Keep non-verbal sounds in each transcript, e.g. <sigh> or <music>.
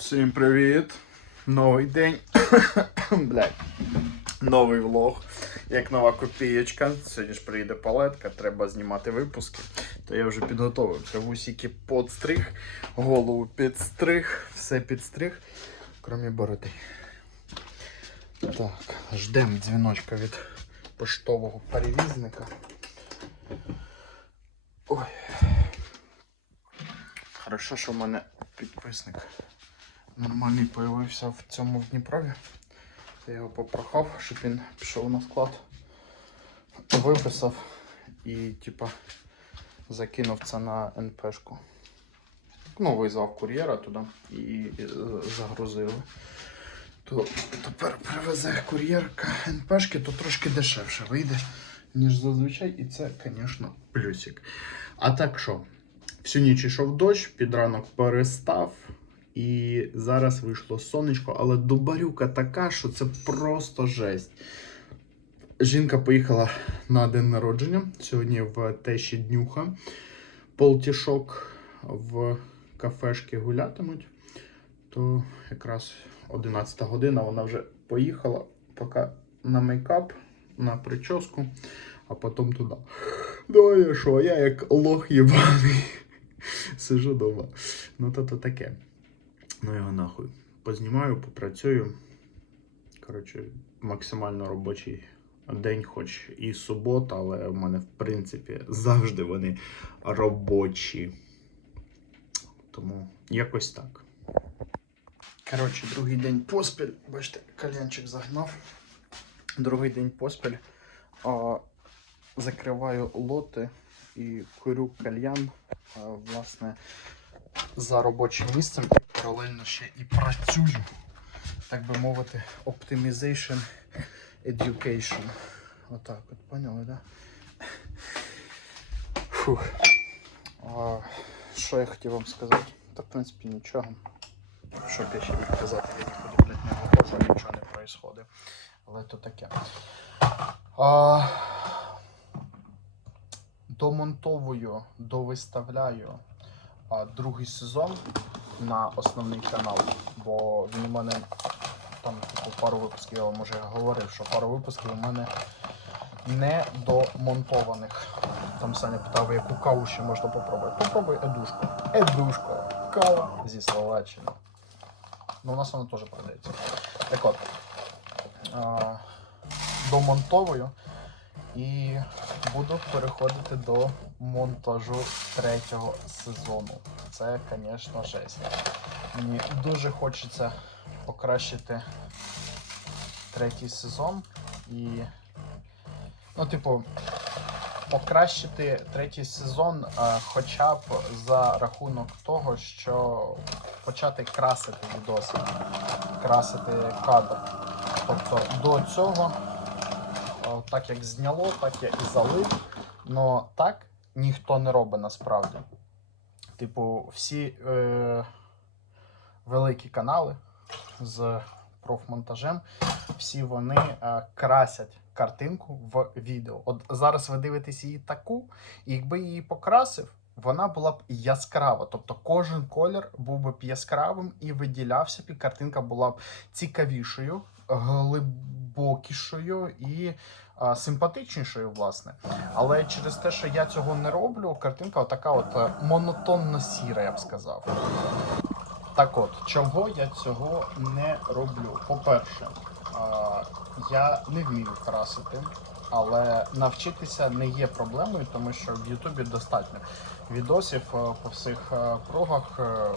Всім привіт! Новий день. <coughs> Блядь. Новий влог. Як нова копієчка. Сьогодні ж приїде палетка, треба знімати випуски. То я вже підготовився. Вусіки подстриг, голову підстриг, все підстриг, крім бороди. Так, ждемо дзвіночка від поштового перевізника. Ой. Хорошо, що в мене підписник нормальний появився в цьому в Дніпрові. Я його попрохав, щоб він пішов на склад, виписав і, типа, закинув це на НПшку. Ну, визвав кур'єра туди і, загрузили. То тепер привезе кур'єрка НПшки, то трошки дешевше вийде, ніж зазвичай, і це, звісно, плюсик. А так що? Всю ніч йшов дощ, під ранок перестав. І зараз вийшло сонечко, але дубарюка така, що це просто жесть. Жінка поїхала на день народження. Сьогодні в тещі днюха. Полтішок в кафешки гулятимуть. То якраз 11 година вона вже поїхала поки на мейкап, на прическу, а потім туди. Ну, я що, я як лох єбаний. <laughs> Сижу вдома. Ну, то то таке. Ну його нахуй. Познімаю, попрацюю. Коротше, максимально робочий день, хоч і субота, але в мене, в принципі, завжди вони робочі. Тому якось так. Коротше, другий день поспіль. Бачите, кальянчик загнав. Другий день поспіль. А, закриваю лоти і курю кальян. А, власне, за робочим місцем паралельно ще і працюю. Так би мовити, optimization education. Отак от, поняли, да? Фух. А, що я хотів вам сказати? Та в принципі нічого. Що б я ще міг казати, я нікуди, блядь, не готовий, нічого не происходить. Але то таке. А, домонтовую, довиставляю а, другий сезон на основний канал, бо він у мене там типу, пару випусків, я вам вже говорив, що пару випусків у мене не домонтованих. Там Саня питав, яку каву ще можна попробувати. Попробуй едушку. Едушку. Кава зі Словаччини. Ну, у нас вона теж продається. Так от. А, домонтовую і буду переходити до монтажу третього сезону. Це, звісно, жесть. Мені дуже хочеться покращити третій сезон і. Ну, типу, покращити третій сезон а, хоча б за рахунок того, що почати красити відоси, красити кадр. Тобто до цього О, так як зняло, так я і залив. Но так ніхто не робить насправді. Типу, всі е, великі канали з профмонтажем, всі вони е, красять картинку в відео. От зараз ви дивитесь її таку, і якби її покрасив, вона була б яскрава. Тобто кожен колір був би яскравим і виділявся б, і картинка була б цікавішою, глибокішою і а, симпатичнішою, власне. Але через те, що я цього не роблю, картинка така от е, монотонно сіра, я б сказав. Так от, чого я цього не роблю? По-перше, я не вмію красити, але навчитися не є проблемою, тому що в Ютубі достатньо відосів е, по всіх е, прогах, е,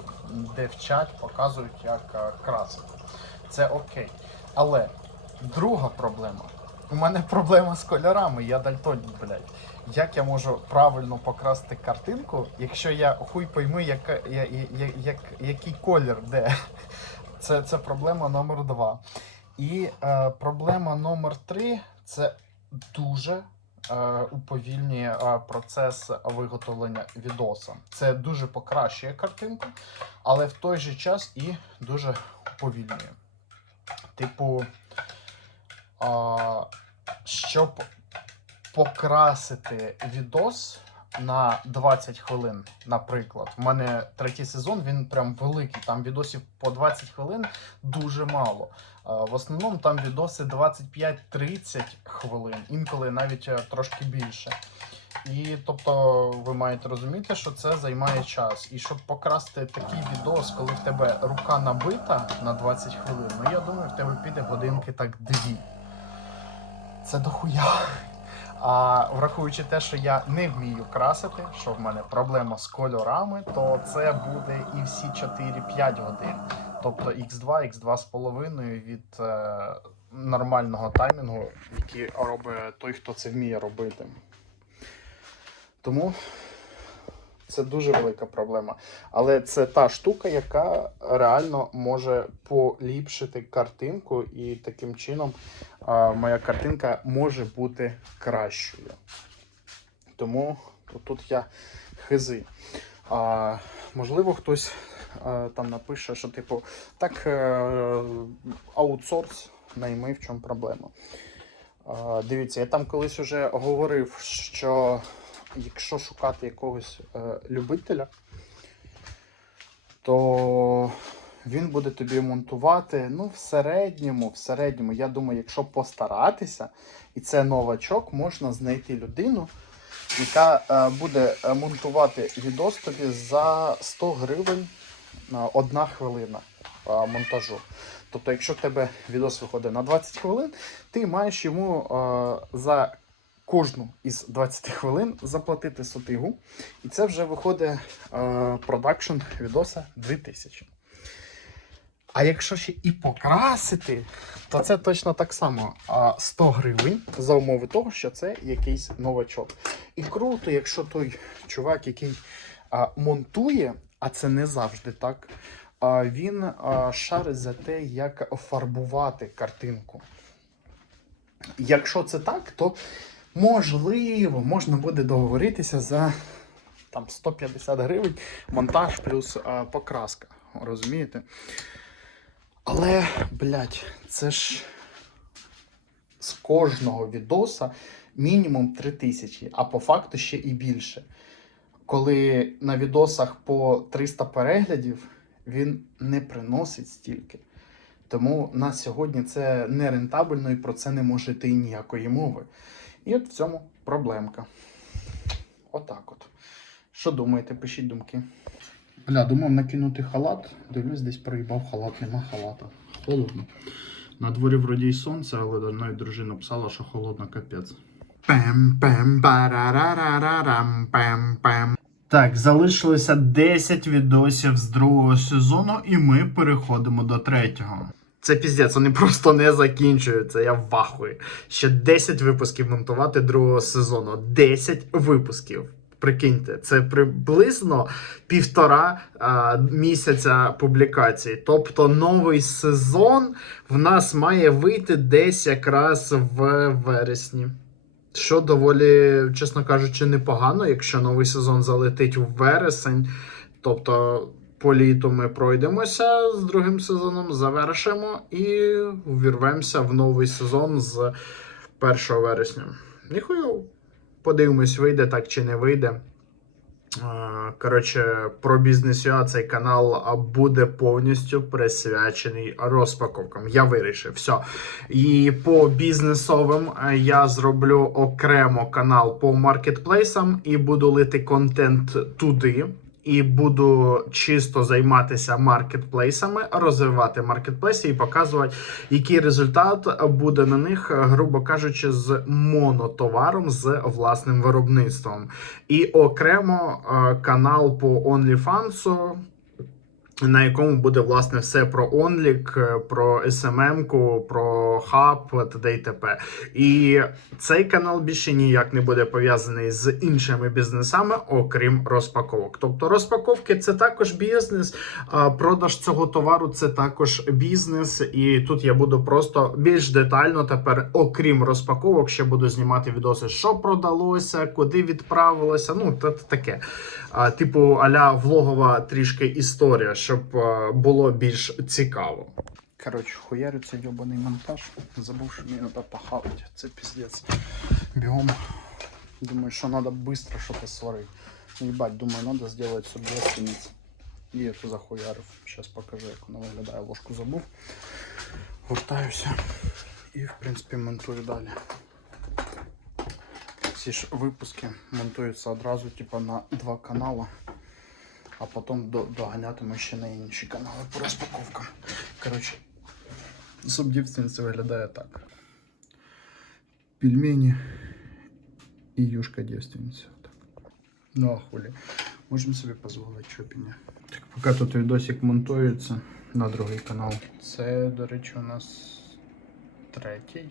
де вчать, показують, як красити. Це окей. Але друга проблема. У мене проблема з кольорами, я дальтонік, блядь. Як я можу правильно покрасти картинку, якщо я хуй пойми, яка, я, я, як, який колір де? Це, це проблема номер два. І е, проблема номер три це дуже е, уповільнює е, процес виготовлення відоса. Це дуже покращує картинку, але в той же час і дуже уповільнює. Типу, а, щоб покрасити відос, на 20 хвилин, наприклад. У мене третій сезон, він прям великий. Там відосів по 20 хвилин дуже мало. А, В основному там відоси 25-30 хвилин, інколи навіть е, трошки більше. І тобто ви маєте розуміти, що це займає час. І щоб покрасти такий відос, коли в тебе рука набита на 20 хвилин, ну я думаю, в тебе піде годинки так дві. Це дохуя. А враховуючи те, що я не вмію красити, що в мене проблема з кольорами, то це буде і всі 4-5 годин. Тобто X2, X2 з половиною від е, нормального таймінгу, який робить той, хто це вміє робити. Тому це дуже велика проблема. Але це та штука, яка реально може поліпшити картинку, і таким чином моя картинка може бути кращою. Тому тут я хизи. А, можливо, хтось а, там напише, що типу, так е, аутсорс найми, в чому проблема. А, дивіться, я там колись уже говорив, що якщо шукати якогось е, любителя, то він буде тобі монтувати. Ну, в середньому, в середньому, я думаю, якщо постаратися, і це новачок, можна знайти людину, яка е, буде е, монтувати відос тобі за 100 гривень е, одна хвилина е, монтажу. Тобто, якщо в тебе відос виходить на 20 хвилин, ти маєш йому е, за кожну із 20 хвилин заплатити сотигу. І це вже виходить е, продакшн відоса 2000. А якщо ще і покрасити, то це точно так само 100 гривень за умови того, що це якийсь новачок. І круто, якщо той чувак, який а, монтує, а це не завжди так, а, він а, шарить за те, як фарбувати картинку. Якщо це так, то можливо можна буде договоритися за там 150 гривень монтаж плюс а, покраска. Розумієте? Але, блядь, це ж з кожного відоса мінімум 3000, а по факту ще і більше. Коли на відосах по 300 переглядів він не приносить стільки. Тому на сьогодні це не рентабельно і про це не може йти ніякої мови. І от в цьому проблемка. Отак от. Що думаєте, пишіть думки. Бля, думав накинути халат. Дивлюсь, десь проїбав халат, нема халата. Холодно. На дворі вроді й сонце, але до мною дружина писала, що холодно капець. Пем-пем, барарарарарам, пем-пем. Так, залишилося 10 відосів з другого сезону, і ми переходимо до третього. Це піздець, вони просто не закінчуються. Я в ахуї. Ще 10 випусків монтувати другого сезону. 10 випусків. Прикиньте, це приблизно півтора а, місяця публікацій. Тобто новий сезон в нас має вийти десь якраз в вересні. Що доволі, чесно кажучи, непогано, якщо новий сезон залетить у вересень. Тобто по літу ми пройдемося з другим сезоном, завершимо і увірвемося в новий сезон з 1 вересня. Ніхуя. Подивимось, вийде так чи не вийде. Коротше, про бізнес UA цей канал буде повністю присвячений розпаковкам. Я вирішив все. І по бізнесовим е, я зроблю окремо канал по маркетплейсам і буду лити контент туди. І буду чисто займатися маркетплейсами, розвивати маркетплейси і показувати, який результат буде на них, грубо кажучи, з монотоваром з власним виробництвом. І окремо е, канал по OnlyFans, на якому буде власне все про онлік, е, про SMM-ку, про хаб т.д. і т.п. І цей канал більше ніяк не буде пов'язаний з іншими бізнесами, окрім розпаковок. Тобто розпаковки це також бізнес, продаж цього товару це також бізнес. І тут я буду просто більш детально тепер, окрім розпаковок, ще буду знімати відоси, що продалося, куди відправилося. Ну, та таке. Типу, аля влогова трішки історія, щоб а, було більш цікаво. Коротше, хуярю цей йобаний монтаж. Забув, що мені треба похавати. Це піздець. Бігом Думаю, что надо быстро что-то сварить. Ебать, думаю, надо сделать субвестениц. І эту захуярив. Сейчас покажу, як вона виглядає. Ложку забув. Гуртаюся. І, в принципі, монтую далі. Ці ж випуски монтуються одразу, типа, на два канали. А потім до, доганятиму ще на інші канали по розпаковкам. Коротше, субдівственниця виглядає так. Пельмені і юшка девственница. Ну а хули. Можемо собі дозволити чопіння. Так, поки тут відосик монтується на другий канал. Це, до речі, у нас третій,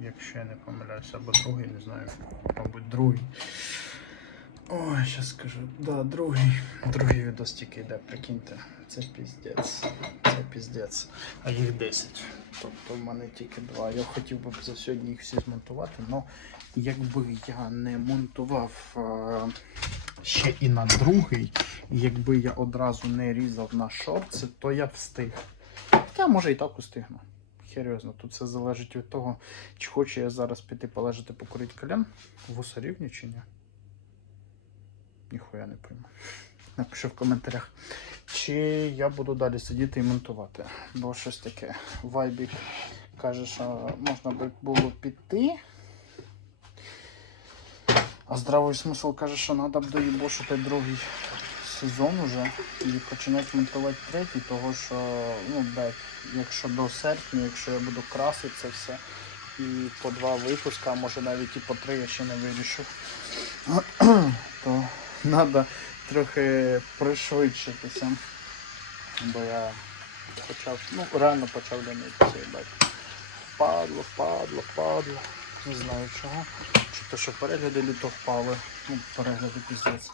якщо я не помиляюся, або другий, не знаю, мабуть, другий. Ой, зараз скажу. Да, другий. <laughs> Другий відос тільки йде, прикиньте. Це піздець. Це піздець. А їх 10. Тобто в мене тільки два. Я хотів би за сьогодні їх всі змонтувати, але якби я не монтував е, ще і на другий, якби я одразу не різав на шорти, то я встиг. Хоча може і так устигну. Серйозно, тут все залежить від того, чи хочу я зараз піти полежати покурити калян в усарівні чи ні. Ніхуя не пойму. Напиши в коментарях. Чи я буду далі сидіти і монтувати. Бо щось таке. Вайбік каже, що можна би було піти. А здравий смисл каже, що треба б доїбошити другий сезон уже і починати монтувати третій, того що, ну, блядь, якщо до серпня, якщо я буду красити це все, і по два випуска, а може навіть і по три я ще не вирішив, <clears throat> то треба трохи пришвидшитися. Бо я почав, ну реально почав лінитися, їбать. Впадло, впадло, впадло. Не знаю чого. Чи то, що перегляди люто впали. Ну, перегляди піздець.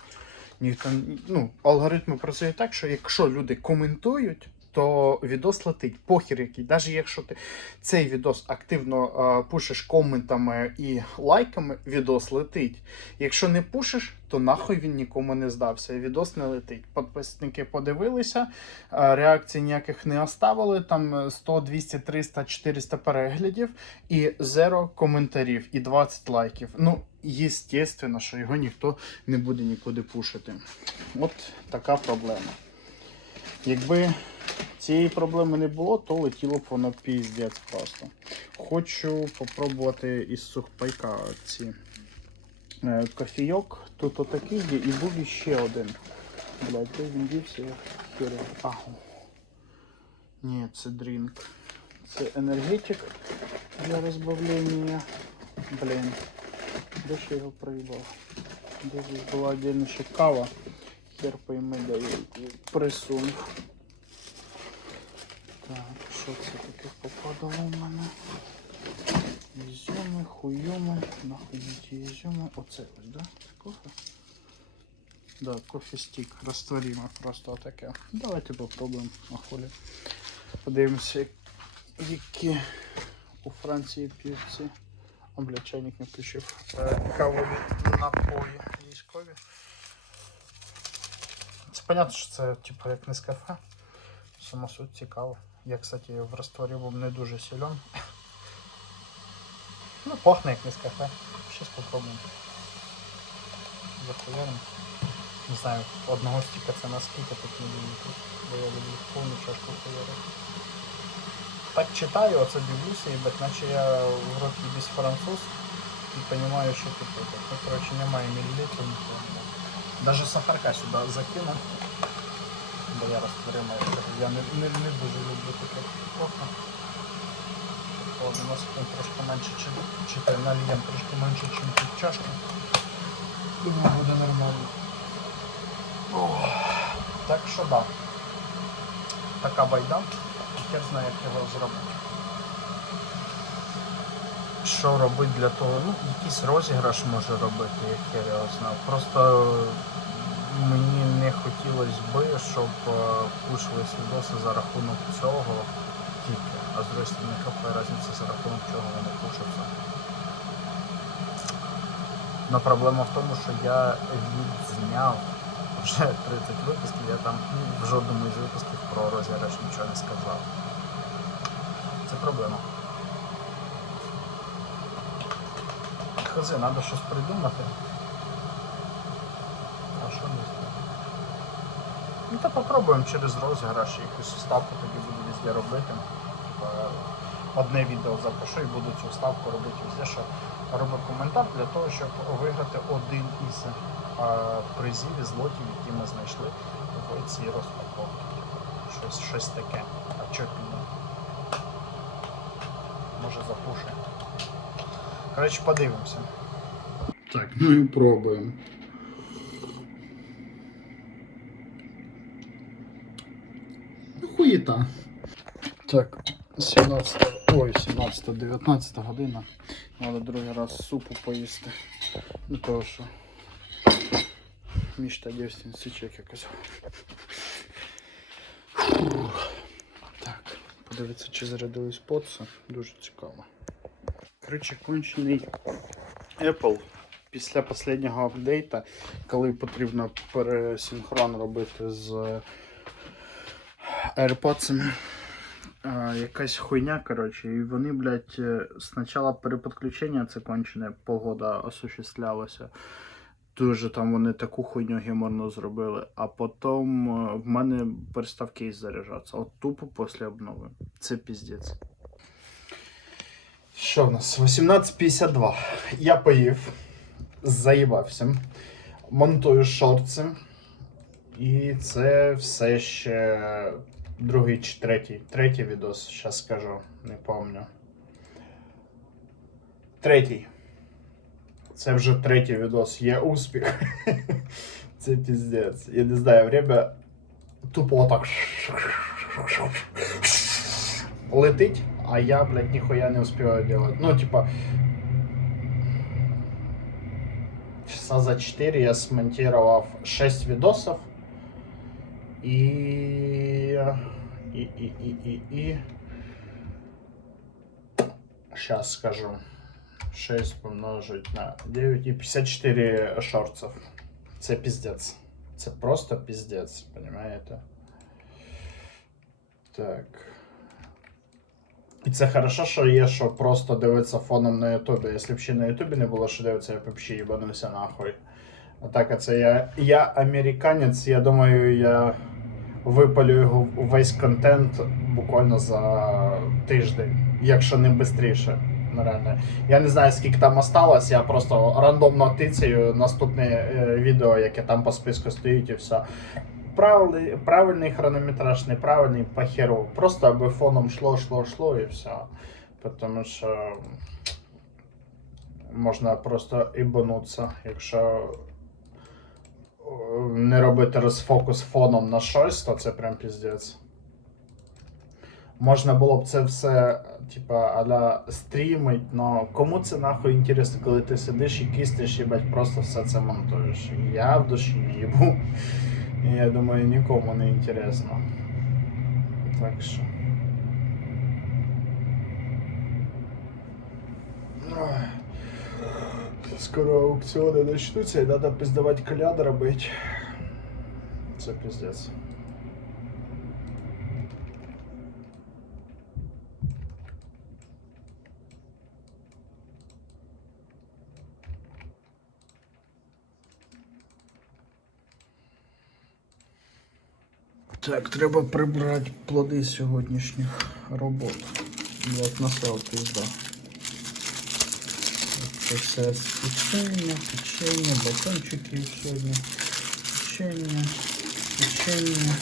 Ніхто, ну, алгоритми працюють так, що якщо люди коментують, то відос летить. Похір який. Навіть якщо ти цей відос активно е, пушиш коментами і лайками, відос летить. Якщо не пушиш, то нахуй він нікому не здався. Відос не летить. Підписники подивилися, реакцій ніяких не оставили. Там 100, 200, 300, 400 переглядів і 0 коментарів, і 20 лайків. Ну, естественно, що його ніхто не буде нікуди пушити. От така проблема. Якби цієї проблеми не було, то летіло б воно піздець просто. Хочу попробувати із сухпайка ці е, кофійок. Тут отакий є і був іще один. Блять, де він дівся, я. Ага. Ні, це дрінк. Це енергетик для розбавлення. Блін. Де я його проїбав? Де ж була отдельно ще кава. Хер пойми, де я присунув. Так, що це таке попадало в мене? Ізюми, хуйоми, нахуй ті ізюми. Оце ось, да? Це кофе? Да, кофе стік, растворимо просто таке. Давайте попробуємо на холі. Подивимося, які у Франції п'ють ці. Бля, чайник не включив. Кавові напої військові. Це понятно, що це типу як не з кафе. Сама суть цікаво. Я, кстати, в растворі був не дуже силен. Ну, пахне як не з кафе. Щас попробуємо. Захуярим. Не знаю, одного стіка це на скільки тут мілілітрів. Бо я люблю повну чашку хуярити. Так читаю, оце дивлюся, і бать, наче я в роті десь француз і розумію, що тут. Ну, коротше, немає мілілітрів нічого. Даже сахарка сюди закину. Бо я розтворимо, я не, не, не дуже люблю таке кофе. От, у трошки менше, чи та нальєм трошки менше, ніж тут чашка. Думаю, буде нормально. Ох, так що да. Така байда. Я знаю, як його зробити. Що робити для того? Ну, якийсь розіграш може робити, як я його знав. Просто мені не хотілося би, щоб е, пушились відоси за рахунок цього тільки. А з другої сторони, яка за рахунок чого вони пушаться. Но проблема в тому, що я відзняв вже <laughs> 30 випусків, я там ну, в жодному із випусків про розіграш нічого не сказав. Це проблема. підхози, треба щось придумати. А що не Ну то попробуємо через розіграш якусь ставку тоді буду везде робити. Одне відео запишу і буду цю ставку робити везде, що роблю коментар для того, щоб виграти один із е, призів і злотів, які ми знайшли в цій розпаковці. Щось щось таке. А чого піде? Може запушимо. Коротше, подивимося. Так, ну і пробуємо. Ну, хуєта. Так, 17, ой, 17, 19 година. Треба другий раз супу поїсти. Ну того що. Мішта дівственниці чек я казав. Фух. Так, подивитися, чи зарядились поци. Дуже цікаво. Коротше, кончений Apple після останнього апдейта, коли потрібно пересинхрон робити з AirPods, а, якась хуйня, коротше, і вони, блядь, е, спочатку переподключення це кончене полгода осуществлялося. Дуже там вони таку хуйню геморну зробили, а потім е, в мене перестав кейс заряджатися. От тупо після обнови. Це піздець. Що в нас? 18.52. Я поїв, заїбався. Монтую шорти. І це все ще другий чи третій. Третій відос, зараз скажу, не пам'ятаю. Третій. Це вже третій відос. Є успіх. <laughs> Це піздець. Я не знаю, время тупо отак летить, а я, блядь, ніхуя не успіваю делать. Ну, типа. Часа за 4 я смонтировав 6 видосов. И... И, и, и, и, и... Сейчас скажу. 6 помножить на 9 и 54 шорцев. Це пиздец. Це просто пиздец, понимаете? Так. І це хорошо, що є, що просто дивиться фоном на Ютубі. Якщо б ще на Ютубі не було, що дивиться, я б взагалі їбанувся нахуй. А так, це я. Я американець, я думаю, я випалю його весь контент буквально за тиждень, якщо не швидше. Ну, реально. Я не знаю, скільки там осталось, я просто рандомно тицею наступне е, відео, яке там по списку стоїть і все. Правильний, правильний хронометраж, неправильний похеру. Просто аби фоном шло, шло, шло і все. Тому що можна просто ібанутися, якщо е, не робити розфокус фоном на щось, то це прям піздець. Можна було б це все, типа, аля стрімить, но кому це нахуй інтересно, коли ти сидиш і кистиш, їбать, просто все це монтуєш. Я в душі їбу. І я думаю, нікому не інтересно. Так що. Ой. Скоро аукціони почнуться і треба пиздавати коляд робити. Це пиздец. Так, треба прибрати плоди сьогоднішніх робот. Як настав пізда. Це все печення, печення, батончиків сьогодні. Печення, печення.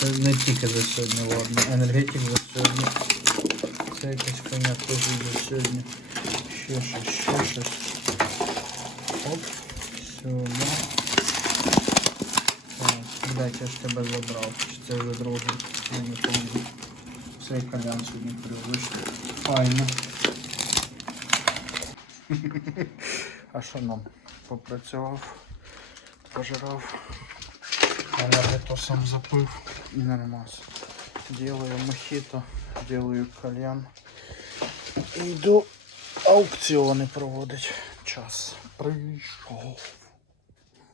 Це не тільки за сьогодні, ладно. Енергетик за сьогодні. Це якась коня теж за сьогодні. Ще щось, ще щось. Оп, сюди. Так, я ж тебе забрав. Чи це вже другий? Я не пам'ятаю. Цей колян сьогодні привезли. Файно. <laughs> А що нам? Попрацював, пожирав. Енергетосом запив і нормас. Делаю мохито, делаю кальян. І йду аукціони проводить. Час прийшов.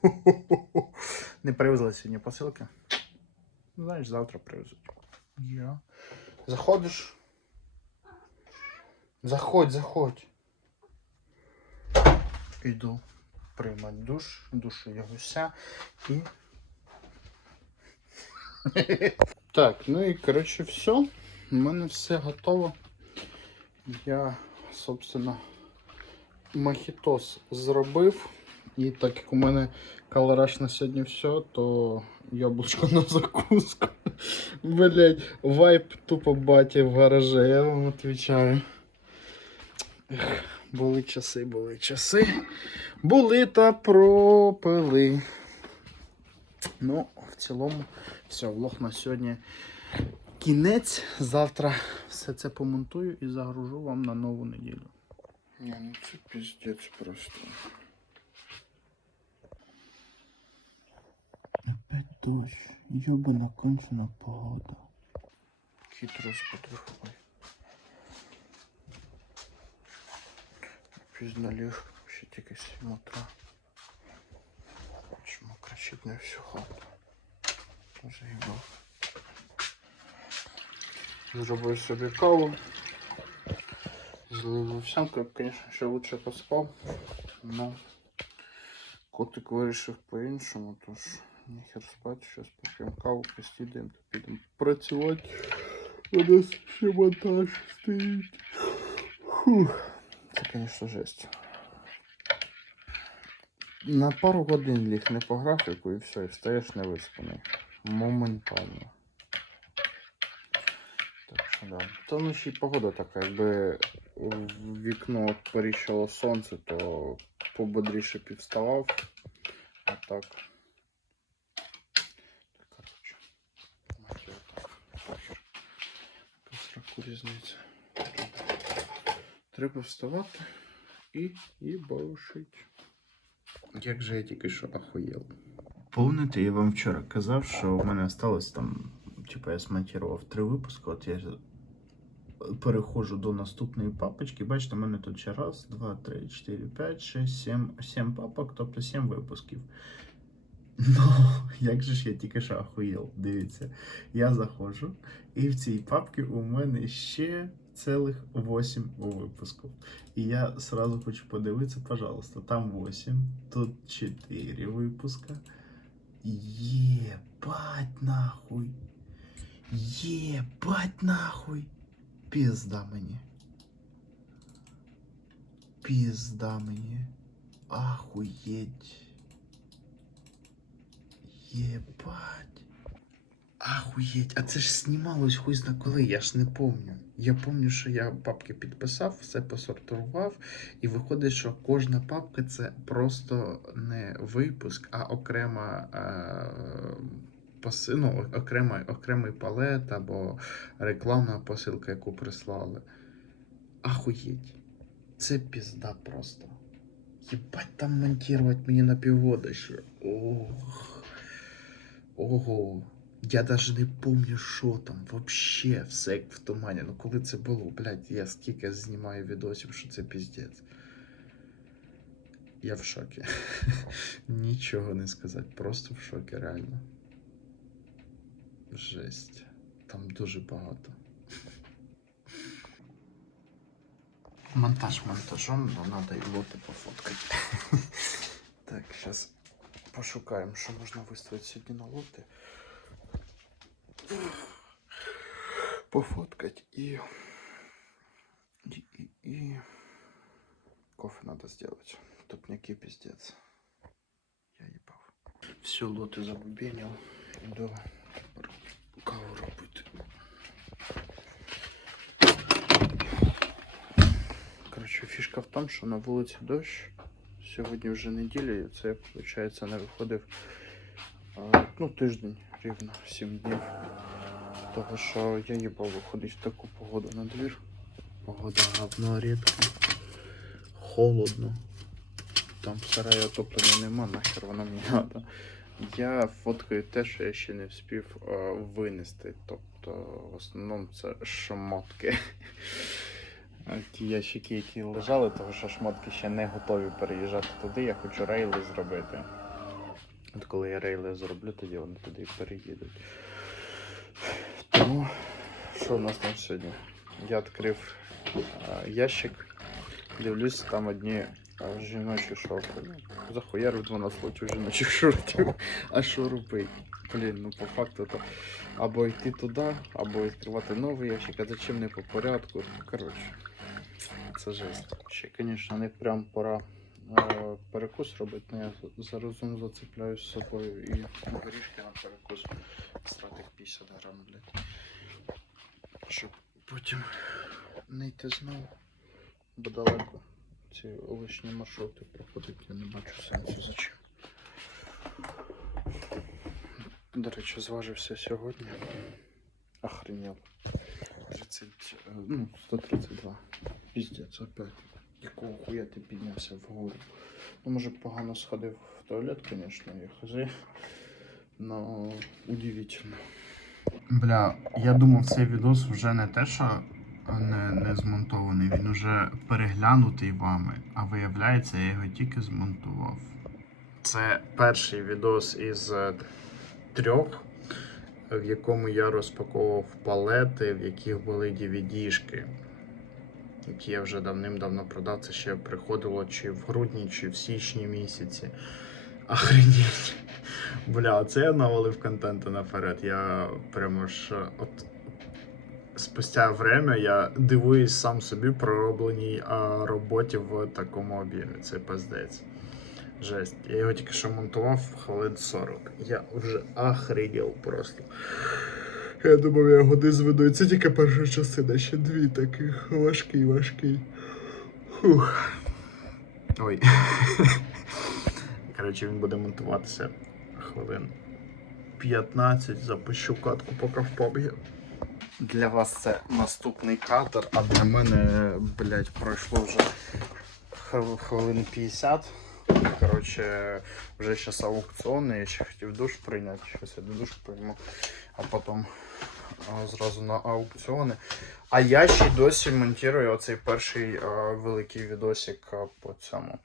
<laughs> Не привезли сьогодні посилки. Знаєш, завтра привезуть. Я. Заходиш? Заходь, заходь. Іду приймати душ, душу я гуся і <laughs> Так, ну і коротше все. У мене все готово. Я, собственно, мохітос зробив. І так як у мене калораш на сьогодні все, то яблучко на закуску. <laughs> Блять, вайп тупо баті в гаражі, я вам відповідаю. Ех, Були часи, були часи. Були та пропили. Ну, в цілому, все, влог на сьогодні кінець. Завтра все це помонтую і загружу вам на нову неділю. Ні, ну це піздець просто. Опять дощ. Йобана кончена погода. Хитро спотрухай. Пізно ліг, ще тільки 7 утра. Чому кричить на всю хату? Заїбав. Зробив собі каву. Злив овсянку, звісно, ще лучше поспав. Но котик вирішив по-іншому, тож ніхер спати, зараз поп'ємо каву, постійно підемо працювати. У нас ще монтаж стоїть. Фух. Це, звісно, жесть. На пару годин ліг не по графіку і все, і встаєш невиспаний. Моментально. Так що да. Та ну ще й погода така, якби в вікно поріщало сонце, то пободріше півставав. А. Так, коротше. Мать його так. Похер. Якась раку різниця. Треба вставати і, і. Як же я тільки що ахуєл. Помните, я вам вчора казав, що в мене осталось там, типу, я смонтував три випуски, от я переходжу до наступної папочки. Бачите, в мене тут ще раз, два, три, чотири, п'ять, шість, сім, сім папок, тобто сім випусків. Ну, <laughs> як же ж я тільки що ахуєл, дивіться. Я заходжу, і в цій папці у мене ще цілих 8 випусків. І я сразу хочу подивитися, пожалуйста, там 8, тут 4 випуска. Єбать нахуй. Єбать нахуй. Пізда мені. Пізда мені. Ахуєть. Єбать. Ахуєть, а це ж знімалось хуй зна коли, я ж не помню. Я пам'ятаю, що я папки підписав, все посортував, і виходить, що кожна папка це просто не випуск, а окрема е, ну, окрема, окремий палет або рекламна посилка, яку прислали. Ахуєть. Це пізда просто. Єбать там монтувати мені на півгода ще. Ох. Ого. Я даже не помню, що там. Вообще все як в тумані. Ну коли це було, блядь, я скільки знімаю відосів, що це піздець. Я в шокі. <laughs> Нічого не сказати. Просто в шокі, реально. Жесть. Там дуже багато. <laughs> Монтаж монтажом, но надо лоты пофоткать. <laughs> Так, сейчас пошукаем, что можно выставить сегодня на лоты. Пофоткать и... И, и, и... Кофе надо сделать. Тупняки пиздец. Я ебав. Все, лоти забубенил. Иду каву робити. Коротше, фішка в тому, що на вулиці дощ. Сьогодні вже неділя, і це, виходить, не виходив ну, тиждень рівно, 7 днів. Того, що я їбав виходить в таку погоду на двір. Погода говно рідка. Холодно. Там в отоплення нема, нахер воно мені треба. Я фоткаю те, що я ще не встиг винести. Тобто, в основному це шмотки. Ті ящики, які лежали, тому що шмотки ще не готові переїжджати туди. Я хочу рейли зробити. От коли я рейли зроблю, тоді вони туди переїдуть. Тому, що у нас там сьогодні? Я відкрив а, ящик, дивлюсь, там одні жіночі шорти. Захуярив 12 лотів жіночих шортів. А що робити? Блін, ну по факту то або йти туди, або відкривати новий ящик, а зачем не по порядку. Коротше, це жесть. Ще, звісно, не прям пора е, перекус робити, але я за розум зацепляюсь з собою і горішки на перекус стратих 50 грам, блядь. Щоб потім не йти знову, бо далеко ці лишні маршрути проходять, я не бачу сенсу зачем. До речі, зважився сьогодні. Охренел. 30, е, ну, 132. Піздець, опять. Якого хуя ти піднявся вгору? Ну, може, погано сходив в туалет, звісно, я хази. Но удивительно. Бля, я думав, цей відос вже не те, що не, не змонтований, він уже переглянутий вами, а виявляється, я його тільки змонтував. Це перший відос із е, трьох, в якому я розпаковував палети, в яких були DVD-шки, які я вже давним-давно продав. Це ще приходило чи в грудні, чи в січні місяці. Охренеть. Бля, це я навалив контенту наперед. Я прямо ж от спустя время я дивуюсь сам собі проробленій роботі в такому об'ємі. Це пиздець. Жесть. Я його тільки що монтував хвилин 40. Я вже охренів просто. Я думав, я його не зведу. І це тільки перша частина, ще дві таких. Важкий, важкий. Фух. Ой. Коротше, він буде монтуватися хвилин 15. Запущу катку, поки в PUBG. Для вас це наступний кадр, а для мене, блядь, пройшло вже хвилин 50. Коротше, вже зараз аукціони, я ще хотів душ прийняти, щось я до душ прийму, а потім зразу на аукціони. А я ще й досі монтую оцей перший великий відосик по цьому.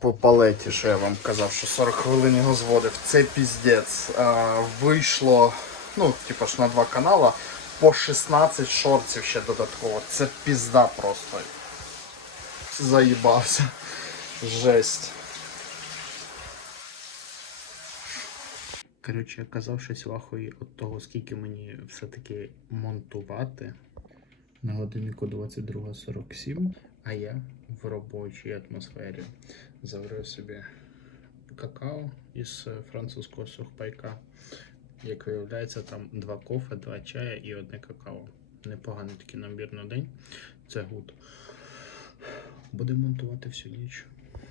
По палеті, що я вам казав, що 40 хвилин його зводив. Це піздець. Вийшло, ну, типу ж на два канала, по 16 шортів ще додатково. Це пізда просто. Заїбався. Жесть. Коротше, оказавшись в ахуї від того, скільки мені все-таки монтувати. На годиннику 22.47, а я в робочій атмосфері заварив собі какао із французького сухпайка. Як виявляється, там два кофе, два чая і одне какао. Непоганий такий набір на день. Це гуд. Будемо монтувати всю ніч.